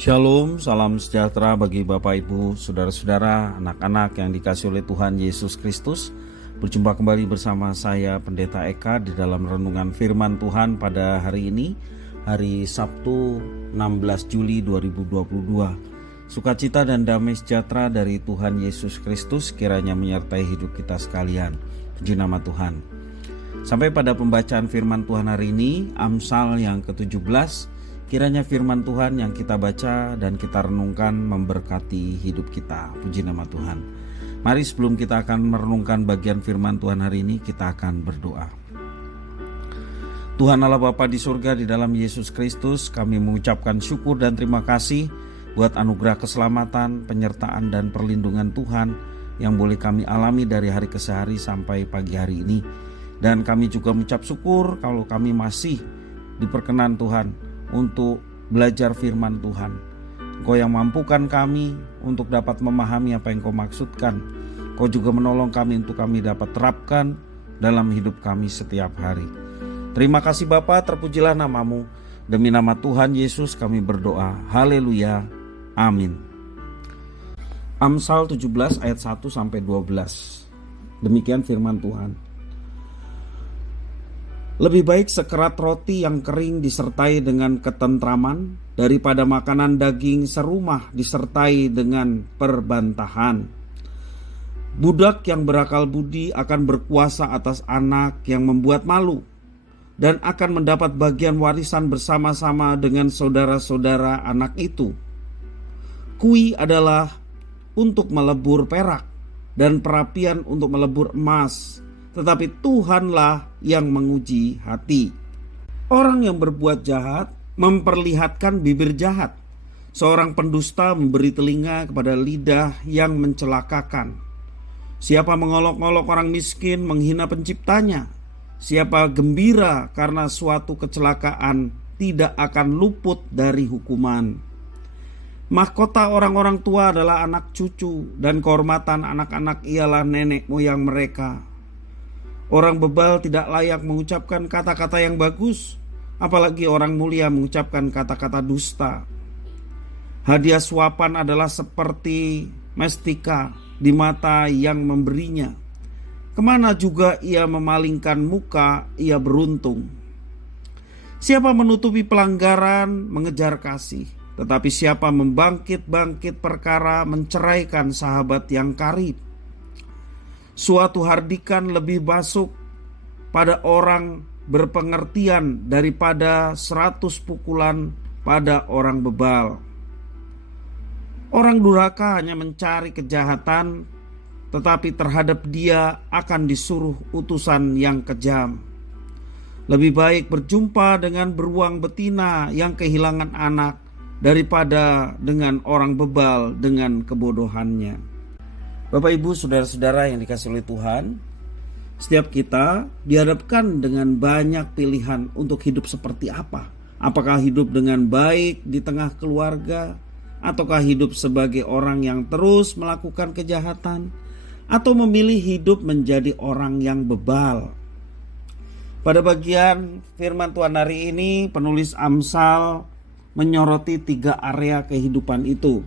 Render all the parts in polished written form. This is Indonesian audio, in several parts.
Shalom, salam sejahtera bagi Bapak Ibu, Saudara-saudara, anak-anak yang dikasihi oleh Tuhan Yesus Kristus. Berjumpa kembali bersama saya Pendeta Eka di dalam renungan firman Tuhan pada hari ini, hari Sabtu 16 Juli 2022. Sukacita dan damai sejahtera dari Tuhan Yesus Kristus kiranya menyertai hidup kita sekalian. Puji nama Tuhan. Sampai pada pembacaan firman Tuhan hari ini, Amsal yang ke-17. Kiranya firman Tuhan yang kita baca dan kita renungkan memberkati hidup kita. Puji nama Tuhan. Mari sebelum kita akan merenungkan bagian firman Tuhan hari ini, kita akan berdoa. Tuhan Allah Bapa di surga, di dalam Yesus Kristus, kami mengucapkan syukur dan terima kasih buat anugerah keselamatan, penyertaan dan perlindungan Tuhan yang boleh kami alami dari hari ke hari sampai pagi hari ini. Dan kami juga mengucap syukur kalau kami masih diperkenan Tuhan untuk belajar firman Tuhan. Engkau yang mampukan kami untuk dapat memahami apa yang Kau maksudkan. Kau juga menolong kami untuk kami dapat terapkan dalam hidup kami setiap hari. Terima kasih Bapa, terpujilah namamu. Demi nama Tuhan Yesus kami berdoa. Haleluya. Amin. Amsal 17 ayat 1-12. Demikian firman Tuhan. Lebih baik sekerat roti yang kering disertai dengan ketentraman daripada makanan daging serumah disertai dengan perbantahan. Budak yang berakal budi akan berkuasa atas anak yang membuat malu dan akan mendapat bagian warisan bersama-sama dengan saudara-saudara anak itu. Kui adalah untuk melebur perak dan perapian untuk melebur emas. Tetapi Tuhanlah yang menguji hati. Orang yang berbuat jahat memperlihatkan bibir jahat. Seorang pendusta memberi telinga kepada lidah yang mencelakakan. Siapa mengolok-olok orang miskin menghina penciptanya. Siapa gembira karena suatu kecelakaan tidak akan luput dari hukuman. Mahkota orang-orang tua adalah anak cucu, dan kehormatan anak-anak ialah nenek moyang mereka. Orang bebal tidak layak mengucapkan kata-kata yang bagus, apalagi orang mulia mengucapkan kata-kata dusta. Hadiah suapan adalah seperti mestika di mata yang memberinya. Kemana juga ia memalingkan muka, ia beruntung. Siapa menutupi pelanggaran mengejar kasih, tetapi siapa membangkit-bangkit perkara menceraikan sahabat yang karib. Suatu hardikan lebih masuk pada orang berpengertian daripada 100 pukulan pada orang bebal. Orang durhaka hanya mencari kejahatan, tetapi terhadap dia akan disuruh utusan yang kejam. Lebih baik berjumpa dengan beruang betina yang kehilangan anak daripada dengan orang bebal dengan kebodohannya. Bapak Ibu, saudara-saudara yang dikasihi oleh Tuhan, setiap kita dihadapkan dengan banyak pilihan untuk hidup seperti apa. Apakah hidup dengan baik di tengah keluarga, ataukah hidup sebagai orang yang terus melakukan kejahatan, atau memilih hidup menjadi orang yang bebal. Pada bagian firman Tuhan hari ini, penulis Amsal menyoroti 3 area kehidupan itu,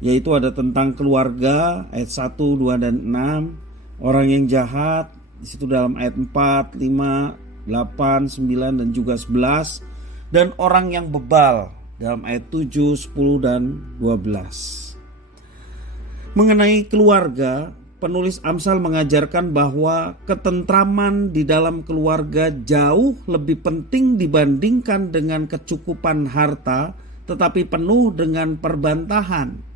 yaitu ada tentang keluarga ayat 1, 2, dan 6, orang yang jahat di situ dalam ayat 4, 5, 8, 9 dan juga 11, dan orang yang bebal dalam ayat 7, 10 dan 12. Mengenai keluarga, penulis Amsal mengajarkan bahwa ketentraman di dalam keluarga jauh lebih penting dibandingkan dengan kecukupan harta, tetapi penuh dengan perbantahan.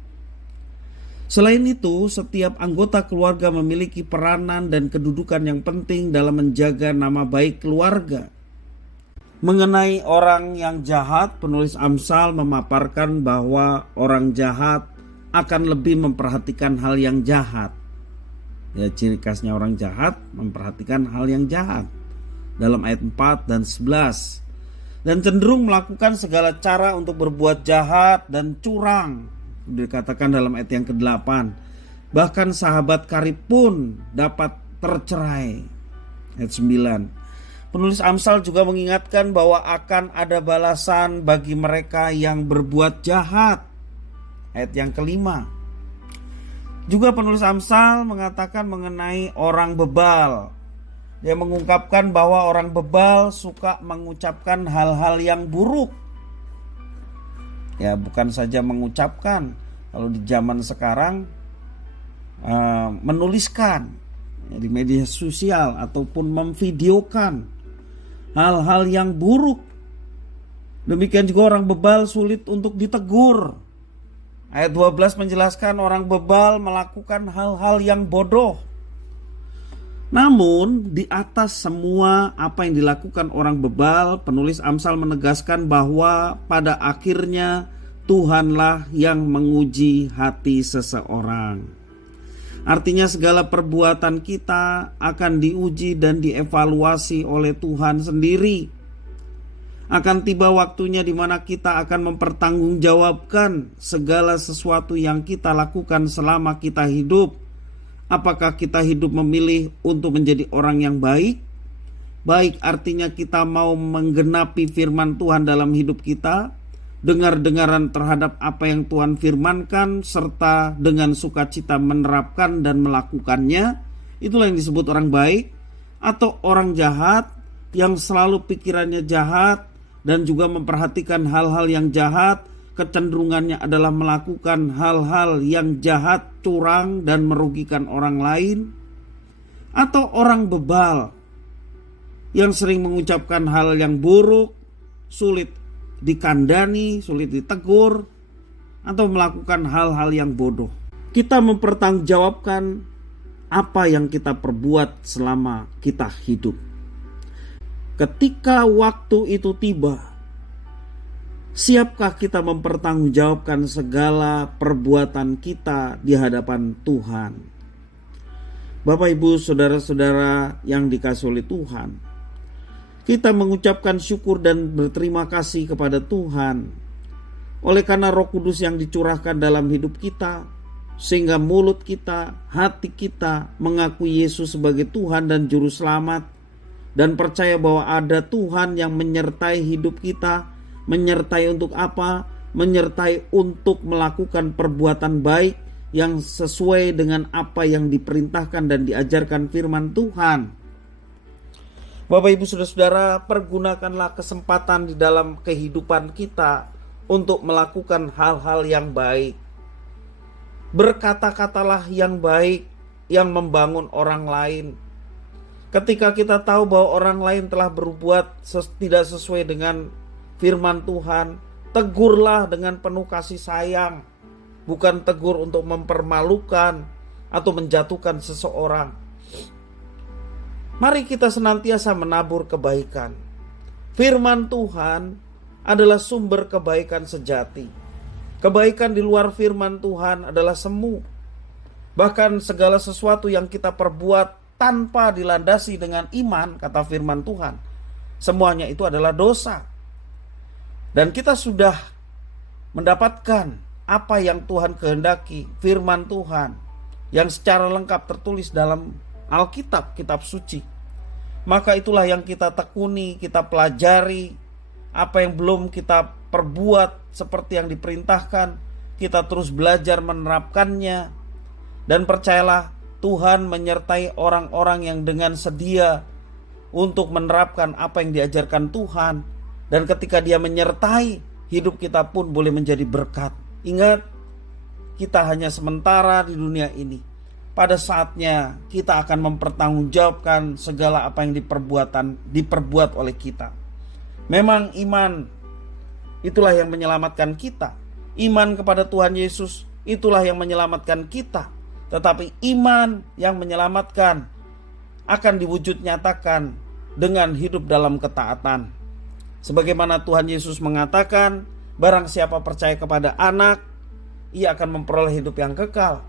Selain itu, setiap anggota keluarga memiliki peranan dan kedudukan yang penting dalam menjaga nama baik keluarga. Mengenai orang yang jahat, penulis Amsal memaparkan bahwa orang jahat akan lebih memperhatikan hal yang jahat. Ya, ciri khasnya orang jahat memperhatikan hal yang jahat dalam ayat 4 dan 11. Dan cenderung melakukan segala cara untuk berbuat jahat dan curang. Dikatakan dalam ayat yang ke-8, bahkan sahabat karib pun dapat tercerai. Ayat 9, Penulis Amsal juga mengingatkan bahwa akan ada balasan bagi mereka yang berbuat jahat. Ayat yang kelima. Juga penulis Amsal mengatakan mengenai orang bebal. Dia mengungkapkan bahwa orang bebal suka mengucapkan hal-hal yang buruk. Ya, bukan saja mengucapkan, kalau di zaman sekarang menuliskan di media sosial ataupun memvideokan hal-hal yang buruk. Demikian juga orang bebal sulit untuk ditegur. Ayat 12 menjelaskan orang bebal melakukan hal-hal yang bodoh. Namun di atas semua apa yang dilakukan orang bebal, penulis Amsal menegaskan bahwa pada akhirnya Tuhanlah yang menguji hati seseorang. Artinya segala perbuatan kita akan diuji dan dievaluasi oleh Tuhan sendiri. Akan tiba waktunya di mana kita akan mempertanggungjawabkan segala sesuatu yang kita lakukan selama kita hidup. Apakah kita hidup memilih untuk menjadi orang yang baik? Baik artinya kita mau menggenapi firman Tuhan dalam hidup kita, dengar-dengaran terhadap apa yang Tuhan firmankan, serta dengan sukacita menerapkan dan melakukannya. Itulah yang disebut orang baik. Atau orang jahat yang selalu pikirannya jahat dan juga memperhatikan hal-hal yang jahat, kecenderungannya adalah melakukan hal-hal yang jahat, curang, dan merugikan orang lain. Atau orang bebal yang sering mengucapkan hal yang buruk, sulit dikandani, sulit ditegur, atau melakukan hal-hal yang bodoh. Kita mempertanggungjawabkan apa yang kita perbuat selama kita hidup. Ketika waktu itu tiba, siapkah kita mempertanggungjawabkan segala perbuatan kita di hadapan Tuhan? Bapak, Ibu, saudara-saudara yang dikasihi oleh Tuhan, kita mengucapkan syukur dan berterima kasih kepada Tuhan oleh karena Roh Kudus yang dicurahkan dalam hidup kita, sehingga mulut kita, hati kita mengakui Yesus sebagai Tuhan dan Juru Selamat, dan percaya bahwa ada Tuhan yang menyertai hidup kita. Menyertai untuk apa? Menyertai untuk melakukan perbuatan baik yang sesuai dengan apa yang diperintahkan dan diajarkan firman Tuhan. Bapak, Ibu, saudara-saudara, pergunakanlah kesempatan di dalam kehidupan kita untuk melakukan hal-hal yang baik. Berkata-katalah yang baik yang membangun orang lain. Ketika kita tahu bahwa orang lain telah berbuat tidak sesuai dengan firman Tuhan, tegurlah dengan penuh kasih sayang, bukan tegur untuk mempermalukan atau menjatuhkan seseorang. Mari kita senantiasa menabur kebaikan. Firman Tuhan adalah sumber kebaikan sejati. Kebaikan di luar firman Tuhan adalah semu. Bahkan segala sesuatu yang kita perbuat tanpa dilandasi dengan iman, kata firman Tuhan, semuanya itu adalah dosa. Dan kita sudah mendapatkan apa yang Tuhan kehendaki, firman Tuhan yang secara lengkap tertulis dalam Alkitab, kitab suci. Maka itulah yang kita tekuni, kita pelajari. Apa yang belum kita perbuat seperti yang diperintahkan, kita terus belajar menerapkannya. Dan percayalah, Tuhan menyertai orang-orang yang dengan sedia untuk menerapkan apa yang diajarkan Tuhan. Dan ketika Dia menyertai, hidup kita pun boleh menjadi berkat. Ingat, kita hanya sementara di dunia ini. Pada saatnya kita akan mempertanggungjawabkan segala apa yang diperbuat oleh kita. Memang iman itulah yang menyelamatkan kita. Iman kepada Tuhan Yesus itulah yang menyelamatkan kita. Tetapi iman yang menyelamatkan akan diwujud nyatakan dengan hidup dalam ketaatan. Sebagaimana Tuhan Yesus mengatakan, barang siapa percaya kepada Anak, ia akan memperoleh hidup yang kekal.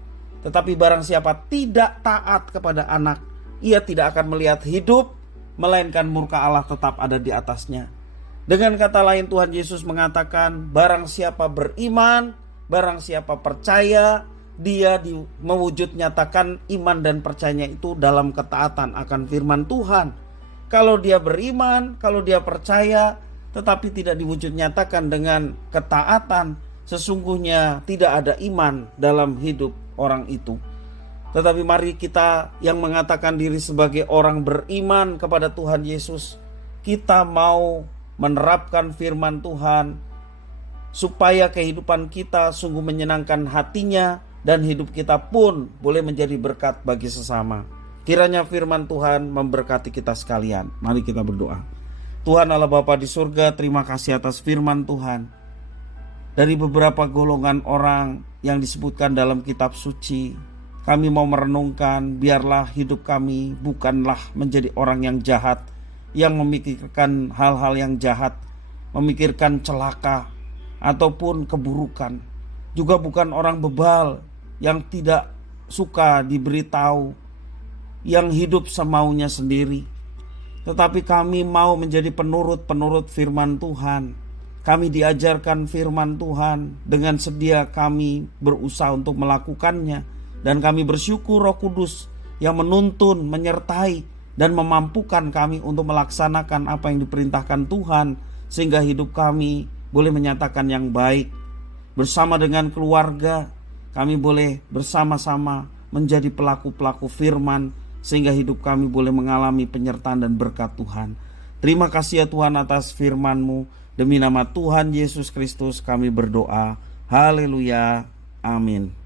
Tetapi barang siapa tidak taat kepada Anak, ia tidak akan melihat hidup, melainkan murka Allah tetap ada di atasnya. Dengan kata lain, Tuhan Yesus mengatakan, barang siapa beriman, barang siapa percaya, dia mewujud nyatakan iman dan percayanya itu dalam ketaatan akan firman Tuhan. Kalau dia beriman, kalau dia percaya, tetapi tidak diwujud nyatakan dengan ketaatan, sesungguhnya tidak ada iman dalam hidup orang itu. Tetapi mari kita yang mengatakan diri sebagai orang beriman kepada Tuhan Yesus, kita mau menerapkan firman Tuhan supaya kehidupan kita sungguh menyenangkan hatinya dan hidup kita pun boleh menjadi berkat bagi sesama. Kiranya firman Tuhan memberkati kita sekalian. Mari kita berdoa. Tuhan Allah Bapa di surga, terima kasih atas firman Tuhan. Dari beberapa golongan orang yang disebutkan dalam kitab suci, kami mau merenungkan, biarlah hidup kami bukanlah menjadi orang yang jahat, yang memikirkan hal-hal yang jahat, memikirkan celaka ataupun keburukan. Juga bukan orang bebal yang tidak suka diberitahu, yang hidup semaunya sendiri. Tetapi kami mau menjadi penurut-penurut firman Tuhan. Kami diajarkan firman Tuhan, dengan sedia kami berusaha untuk melakukannya. Dan kami bersyukur Roh Kudus yang menuntun, menyertai, dan memampukan kami untuk melaksanakan apa yang diperintahkan Tuhan, sehingga hidup kami boleh menyatakan yang baik. Bersama dengan keluarga, kami boleh bersama-sama menjadi pelaku-pelaku firman, sehingga hidup kami boleh mengalami penyertaan dan berkat Tuhan. Terima kasih ya Tuhan atas firman-Mu. Demi nama Tuhan Yesus Kristus kami berdoa. Haleluya. Amin.